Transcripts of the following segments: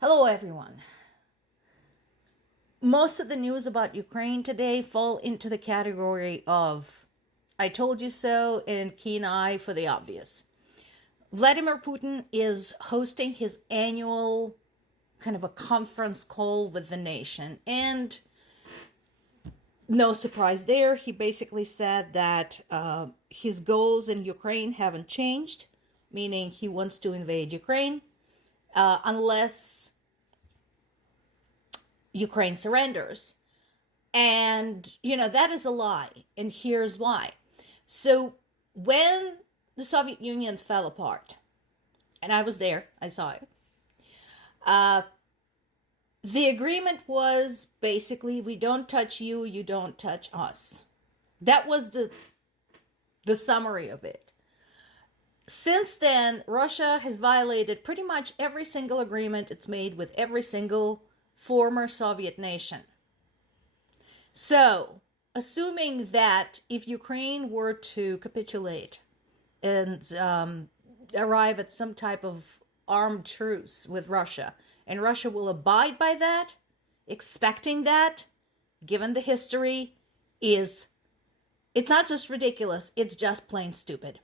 Hello, everyone. Most of the news about Ukraine today fall into the category of I told you so and keen eye for the obvious. Vladimir Putin is hosting his annual kind of a conference call with the nation. And no surprise there, he basically said that his goals in Ukraine haven't changed, meaning he wants to invade Ukraine unless Ukraine surrenders. And, that is a lie. And here's why. So when the Soviet Union fell apart, and I was there, I saw it, the agreement was basically, we don't touch you, you don't touch us. That was the summary of it. Since then, Russia has violated pretty much every single agreement it's made with every single former Soviet nation. So, assuming that if Ukraine were to capitulate and arrive at some type of armed truce with Russia, and Russia will abide by that, expecting that, given the history, it's not just ridiculous, it's just plain stupid.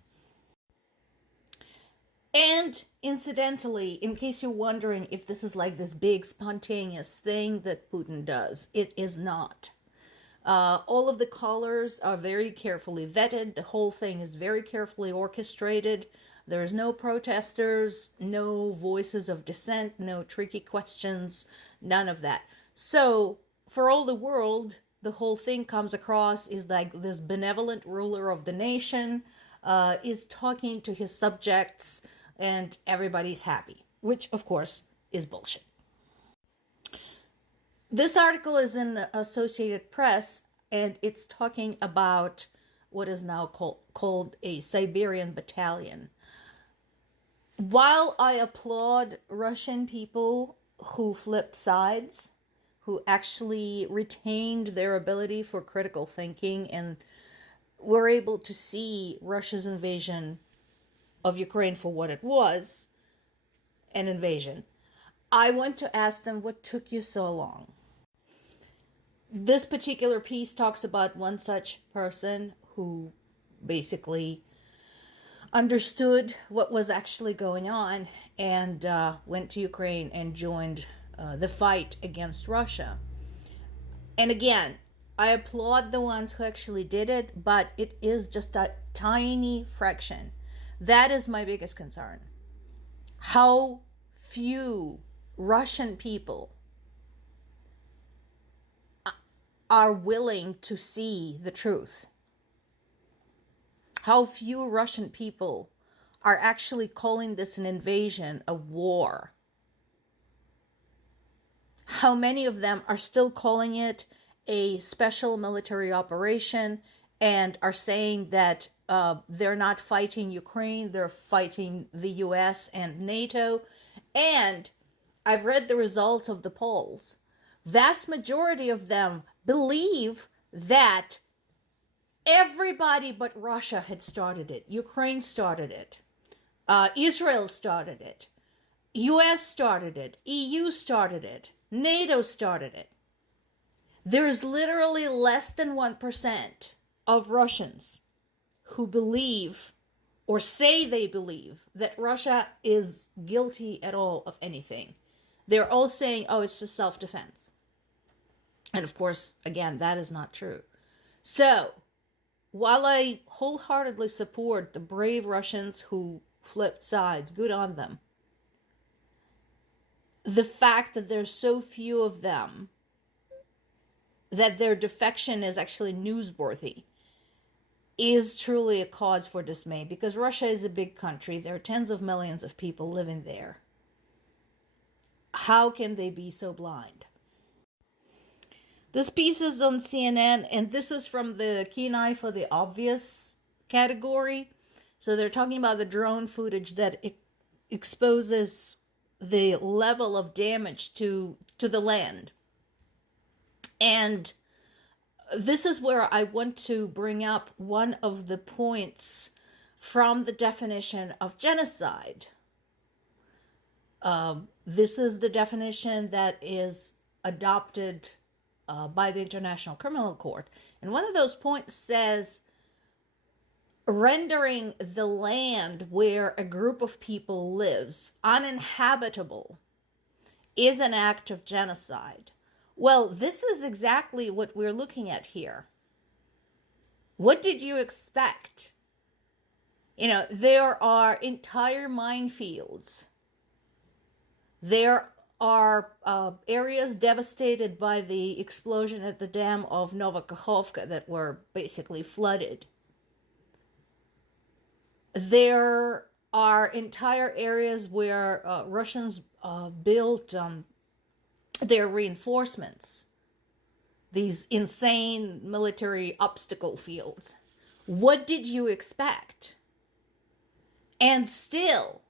And incidentally, in case you're wondering if this is like this big spontaneous thing that Putin does, it is not. All of the callers are very carefully vetted. The whole thing is very carefully orchestrated. There's no protesters, no voices of dissent, no tricky questions, none of that. So, for all the world, the whole thing comes across is like this benevolent ruler of the nation is talking to his subjects and everybody's happy, which of course is bullshit. This article is in the Associated Press and it's talking about what is now called a Siberian battalion. While I applaud Russian people who flip sides, who actually retained their ability for critical thinking and were able to see Russia's invasion of Ukraine for what it was, an invasion, I want to ask them, what took you so long? This particular piece talks about one such person who basically understood what was actually going on and went to Ukraine and joined the fight against Russia. And again, I applaud the ones who actually did it, but it is just a tiny fraction. That is my biggest concern. How few Russian people are willing to see the truth. How few Russian people are actually calling this an invasion, a war. How many of them are still calling it a special military operation and are saying that they're not fighting Ukraine, they're fighting the US and NATO. And I've read the results of the polls. Vast majority of them believe that everybody but Russia had started it. Ukraine started it. Israel started it. US started it. EU started it. NATO started it. There's literally less than 1% of Russians who believe or say they believe that Russia is guilty at all of anything. They're all saying, oh, it's just self-defense. And of course, again, that is not true. So, while I wholeheartedly support the brave Russians who flipped sides, good on them, the fact that there's so few of them, that their defection is actually newsworthy, is truly a cause for dismay, because Russia is a big country. There are tens of millions of people living there. How can they be so blind? This piece is on CNN, and this is from the keen eye for the obvious category. So they're talking about the drone footage that exposes the level of damage to the land. And this is where I want to bring up one of the points from the definition of genocide. This is the definition that is adopted by the International Criminal Court. And one of those points says rendering the land where a group of people lives uninhabitable is an act of genocide. Well, this is exactly what we're looking at here. What did you expect? There are entire minefields. There are areas devastated by the explosion at the dam of Novokakhovka that were basically flooded. There are entire areas where Russians built their reinforcements, these insane military obstacle fields. What did you expect? And still,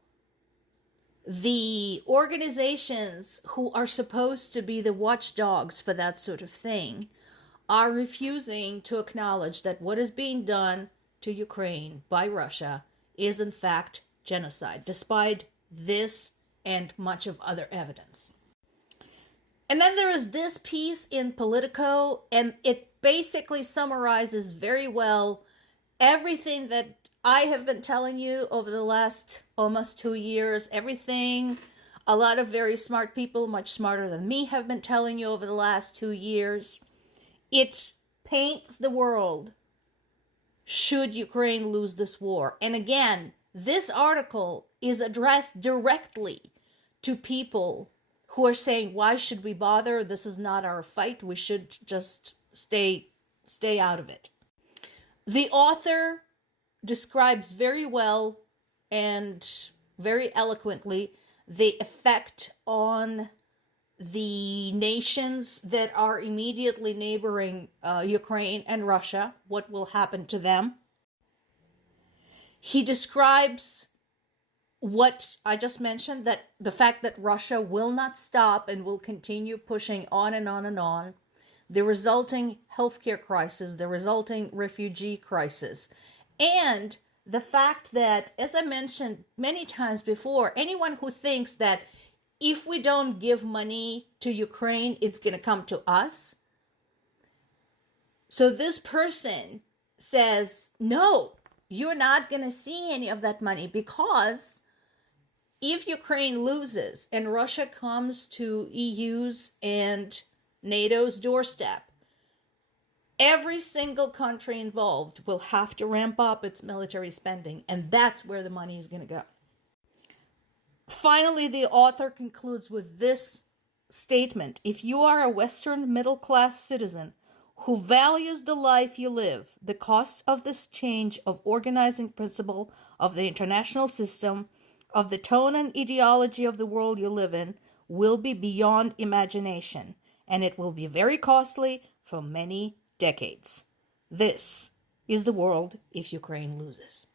the organizations who are supposed to be the watchdogs for that sort of thing are refusing to acknowledge that what is being done to Ukraine by Russia is in fact genocide, despite this and much of other evidence. And then there is this piece in Politico, and it basically summarizes very well everything that I have been telling you over the last almost 2 years, everything a lot of very smart people, much smarter than me, have been telling you over the last 2 years. It paints the world should Ukraine lose this war. And again, this article is addressed directly to people who are saying, why should we bother? This is not our fight. We should just stay out of it. The author describes very well and very eloquently the effect on the nations that are immediately neighboring Ukraine and Russia, what will happen to them. He describes what I just mentioned, that the fact that Russia will not stop and will continue pushing on and on and on, the resulting healthcare crisis, the resulting refugee crisis, and the fact that, as I mentioned many times before, anyone who thinks that if we don't give money to Ukraine, it's going to come to us. So this person says, no, you're not going to see any of that money, because if Ukraine loses and Russia comes to EU's and NATO's doorstep, every single country involved will have to ramp up its military spending, and that's where the money is going to go. Finally, the author concludes with this statement: if you are a Western middle-class citizen who values the life you live, the cost of this change of organizing principle of the international system, of the tone and ideology of the world you live in, will be beyond imagination, and it will be very costly for many decades. This is the world if Ukraine loses.